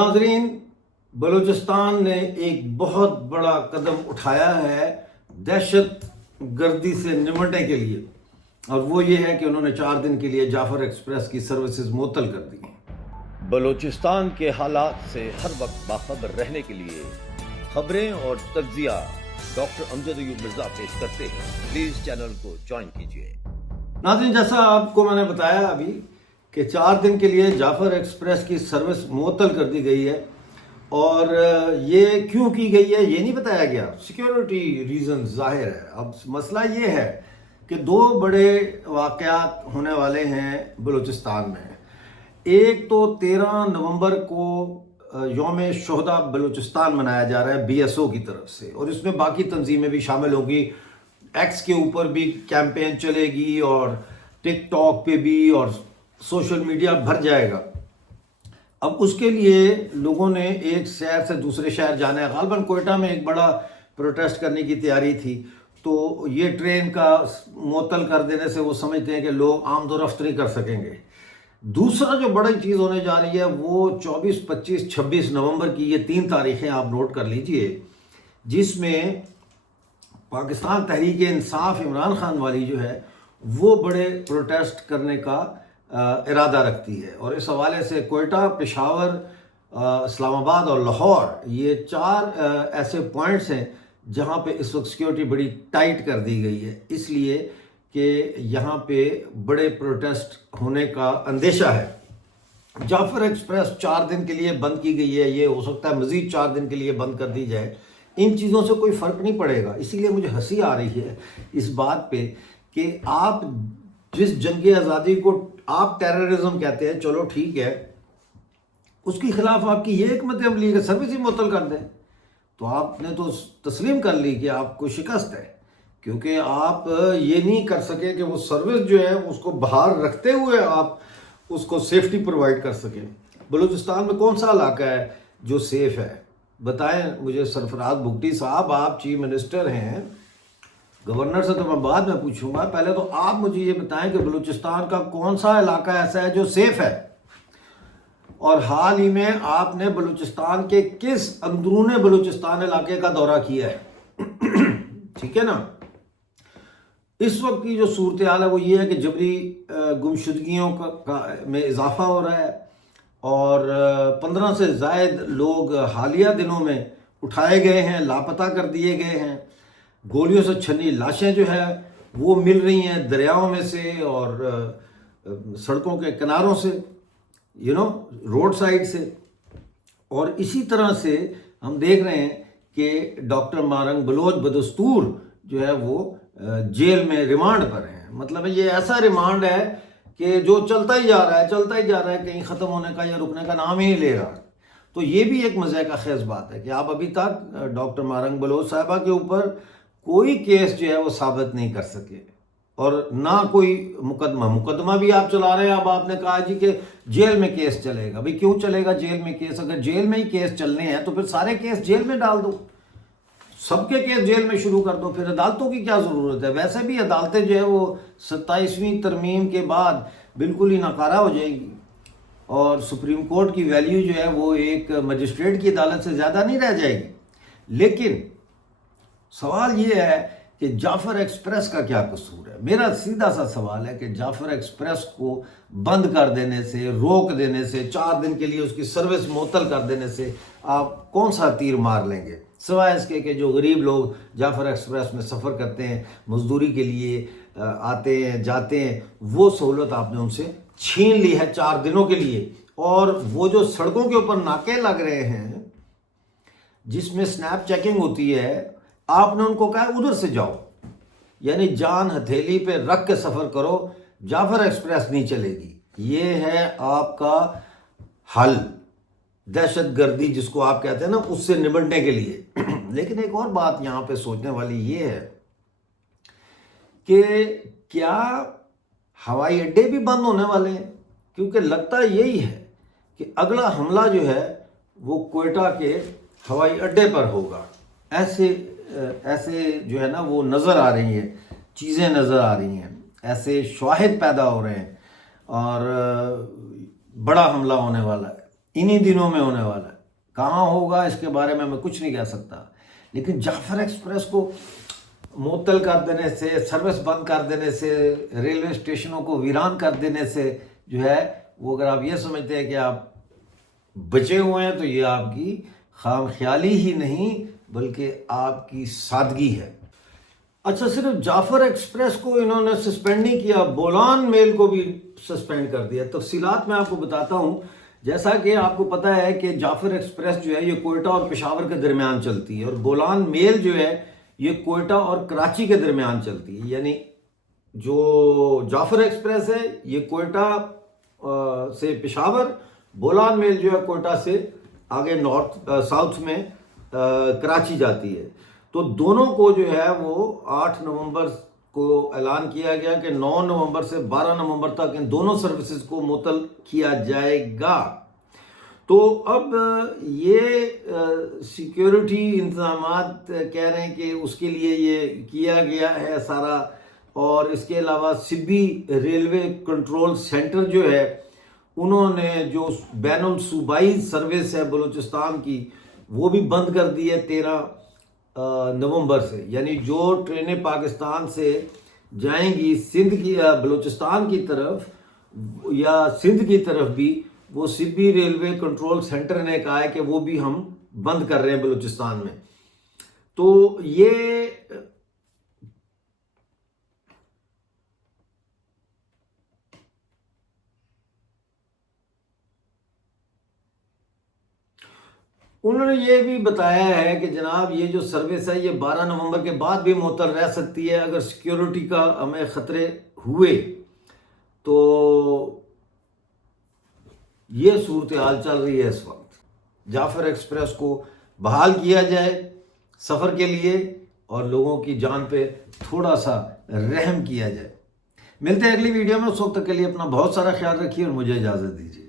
ناظرین، بلوچستان نے ایک بہت بڑا قدم اٹھایا ہے دہشت گردی سے نمٹنے کے لیے، اور وہ یہ ہے کہ انہوں نے 4 دن کے لیے جعفر ایکسپریس کی سروسز معطل کر دی ہیں۔ بلوچستان کے حالات سے ہر وقت باخبر رہنے کے لیے خبریں اور تجزیہ ڈاکٹر امجد ایوب مرزا پیش کرتے ہیں۔ پلیز چینل کو جوائن کیجیے۔ ناظرین، جیسا آپ کو میں نے بتایا ابھی کہ 4 دن کے لیے جعفر ایکسپریس کی سروس معطل کر دی گئی ہے، اور یہ کیوں کی گئی ہے یہ نہیں بتایا گیا۔ سیکیورٹی ریزن ظاہر ہے۔ اب مسئلہ یہ ہے کہ 2 بڑے واقعات ہونے والے ہیں بلوچستان میں۔ ایک تو 13 نومبر کو یوم شہداء بلوچستان منایا جا رہا ہے BSO کی طرف سے، اور اس میں باقی تنظیمیں بھی شامل ہوں گی۔ ایکس کے اوپر بھی کیمپین چلے گی، اور ٹک ٹاک پہ بھی، اور سوشل میڈیا بھر جائے گا۔ اب اس کے لیے لوگوں نے ایک شہر سے دوسرے شہر جانا ہے۔ غالباً کوئٹہ میں ایک بڑا پروٹیسٹ کرنے کی تیاری تھی، تو یہ ٹرین کا معطل کر دینے سے وہ سمجھتے ہیں کہ لوگ آمد و رفت نہیں کر سکیں گے۔ دوسرا جو بڑی چیز ہونے جا رہی ہے وہ 24، 25، 26 نومبر کی یہ 3 تاریخیں آپ نوٹ کر لیجئے، جس میں پاکستان تحریک انصاف عمران خان والی جو ہے وہ بڑے پروٹیسٹ کرنے کا ارادہ رکھتی ہے۔ اور اس حوالے سے کوئٹہ، پشاور، اسلام آباد اور لاہور، یہ 4 ایسے پوائنٹس ہیں جہاں پہ اس وقت سیکیورٹی بڑی ٹائٹ کر دی گئی ہے، اس لیے کہ یہاں پہ بڑے پروٹیسٹ ہونے کا اندیشہ ہے۔ جعفر ایکسپریس 4 دن کے لیے بند کی گئی ہے، یہ ہو سکتا ہے مزید 4 دن کے لیے بند کر دی جائے۔ ان چیزوں سے کوئی فرق نہیں پڑے گا، اسی لیے مجھے ہنسی آ رہی ہے اس بات پہ کہ آپ جس جنگ آزادی کو آپ ٹیررزم کہتے ہیں، چلو ٹھیک ہے، اس کے خلاف آپ کی یہ حکمت عملی ہے کہ سروس ہی معطل کر دیں، تو آپ نے تو تسلیم کر لی کہ آپ کو شکست ہے، کیونکہ آپ یہ نہیں کر سکے کہ وہ سروس جو ہے اس کو بحال رکھتے ہوئے آپ اس کو سیفٹی پرووائڈ کر سکیں۔ بلوچستان میں کون سا علاقہ ہے جو سیف ہے؟ بتائیں مجھے سرفراز بگٹی صاحب، آپ چیف منسٹر ہیں، گورنر سے تو میں بعد میں پوچھوں گا، پہلے تو آپ مجھے یہ بتائیں کہ بلوچستان کا کون سا علاقہ ایسا ہے جو سیف ہے؟ اور حال ہی میں آپ نے بلوچستان کے کس اندرون بلوچستان علاقے کا دورہ کیا ہے؟ ٹھیک ہے نا؟ اس وقت کی جو صورتحال ہے وہ یہ ہے کہ جبری گمشدگیوں میں اضافہ ہو رہا ہے، اور 15 سے زائد لوگ حالیہ دنوں میں اٹھائے گئے ہیں، لاپتہ کر دیے گئے ہیں۔ گولیوں سے چھنی لاشیں جو ہے وہ مل رہی ہیں دریاؤں میں سے اور سڑکوں کے کناروں سے، روڈ سائڈ سے۔ اور اسی طرح سے ہم دیکھ رہے ہیں کہ ڈاکٹر مارنگ بلوچ بدستور جو ہے وہ جیل میں ریمانڈ پر ہیں۔ مطلب یہ ایسا ریمانڈ ہے کہ جو چلتا ہی جا رہا ہے، کہیں ختم ہونے کا یا رکنے کا نام ہی نہیں لے رہا۔ تو یہ بھی ایک مزے کا خیز بات ہے کہ آپ ابھی تک ڈاکٹر مارنگ بلوچ صاحبہ کے اوپر کوئی کیس جو ہے وہ ثابت نہیں کر سکے، اور نہ کوئی مقدمہ بھی آپ چلا رہے ہیں۔ اب آپ نے کہا جی کہ جیل میں کیس چلے گا۔ بھئی کیوں چلے گا جیل میں کیس؟ اگر جیل میں ہی کیس چلنے ہیں تو پھر سارے کیس جیل میں ڈال دو، سب کے کیس جیل میں شروع کر دو، پھر عدالتوں کی کیا ضرورت ہے؟ ویسے بھی عدالتیں جو ہے وہ 27ویں ترمیم کے بعد بالکل ہی ناکارہ ہو جائے گی، اور سپریم کورٹ کی ویلیو جو ہے وہ ایک مجسٹریٹ کی عدالت سے زیادہ نہیں رہ جائے گی۔ لیکن سوال یہ ہے کہ جعفر ایکسپریس کا کیا قصور ہے؟ میرا سیدھا سا سوال ہے کہ جعفر ایکسپریس کو بند کر دینے سے، روک دینے سے، 4 دن کے لیے اس کی سروس معطل کر دینے سے آپ کون سا تیر مار لیں گے، سوائے اس کے کہ جو غریب لوگ جعفر ایکسپریس میں سفر کرتے ہیں، مزدوری کے لیے آتے ہیں جاتے ہیں، وہ سہولت آپ نے ان سے چھین لی ہے 4 دنوں کے لیے۔ اور وہ جو سڑکوں کے اوپر ناکے لگ رہے ہیں جس میں سنیپ چیکنگ ہوتی ہے، آپ نے ان کو کہا ادھر سے جاؤ، یعنی جان ہتھیلی پہ رکھ کے سفر کرو، جعفر ایکسپریس نہیں چلے گی۔ یہ ہے آپ کا حل دہشت گردی جس کو آپ کہتے ہیں نا، اس سے نمٹنے کے لیے۔ لیکن ایک اور بات یہاں پہ سوچنے والی یہ ہے کہ کیا ہوائی اڈے بھی بند ہونے والے ہیں؟ کیونکہ لگتا یہی ہے کہ اگلا حملہ جو ہے وہ کوئٹہ کے ہوائی اڈے پر ہوگا۔ ایسے جو ہے نا وہ نظر آ رہی ہیں، چیزیں نظر آ رہی ہیں، ایسے شواہد پیدا ہو رہے ہیں، اور بڑا حملہ ہونے والا ہے، انہی دنوں میں ہونے والا ہے۔ کہاں ہوگا اس کے بارے میں کچھ نہیں کہہ سکتا، لیکن جعفر ایکسپریس کو معطل کر دینے سے، سروس بند کر دینے سے، ریلوے اسٹیشنوں کو ویران کر دینے سے جو ہے وہ، اگر آپ یہ سمجھتے ہیں کہ آپ بچے ہوئے ہیں تو یہ آپ کی خام خیالی ہی نہیں بلکہ آپ کی سادگی ہے۔ اچھا، صرف جعفر ایکسپریس کو انہوں نے سسپینڈ نہیں کیا، بولان میل کو بھی سسپینڈ کر دیا۔ تفصیلات میں آپ کو بتاتا ہوں۔ جیسا کہ آپ کو پتہ ہے کہ جعفر ایکسپریس جو ہے یہ کوئٹہ اور پشاور کے درمیان چلتی ہے، اور بولان میل جو ہے یہ کوئٹہ اور کراچی کے درمیان چلتی ہے۔ یعنی جو جعفر ایکسپریس ہے یہ کوئٹہ سے پشاور، بولان میل جو ہے کوئٹہ سے آگے ساؤتھ میں کراچی جاتی ہے۔ تو دونوں کو جو ہے وہ 8 نومبر کو اعلان کیا گیا کہ 9 نومبر سے 12 نومبر تک ان دونوں سروسز کو معطل کیا جائے گا۔ تو اب یہ سیکیورٹی انتظامات کہہ رہے ہیں کہ اس کے لیے یہ کیا گیا ہے سارا، اور اس کے علاوہ سبی ریلوے کنٹرول سینٹر جو ہے انہوں نے جو بین الصوبائی سروس ہے بلوچستان کی وہ بھی بند کر دی ہے 13 نومبر سے۔ یعنی جو ٹرینیں پاکستان سے جائیں گی سندھ کی بلوچستان کی طرف یا سندھ کی طرف بھی، وہ سبی ریلوے کنٹرول سینٹر نے کہا ہے کہ وہ بھی ہم بند کر رہے ہیں بلوچستان میں۔ تو یہ انہوں نے یہ بھی بتایا ہے کہ جناب یہ جو سروس ہے یہ 12 نومبر کے بعد بھی معطل رہ سکتی ہے اگر سیکیورٹی کا ہمیں خطرے ہوئے، تو یہ صورتحال چل رہی ہے اس وقت۔ جعفر ایکسپریس کو بحال کیا جائے سفر کے لیے اور لوگوں کی جان پہ تھوڑا سا رحم کیا جائے۔ ملتے ہیں اگلی ویڈیو میں، اس وقت تک کے لیے اپنا بہت سارا خیال رکھیے اور مجھے اجازت دیجیے۔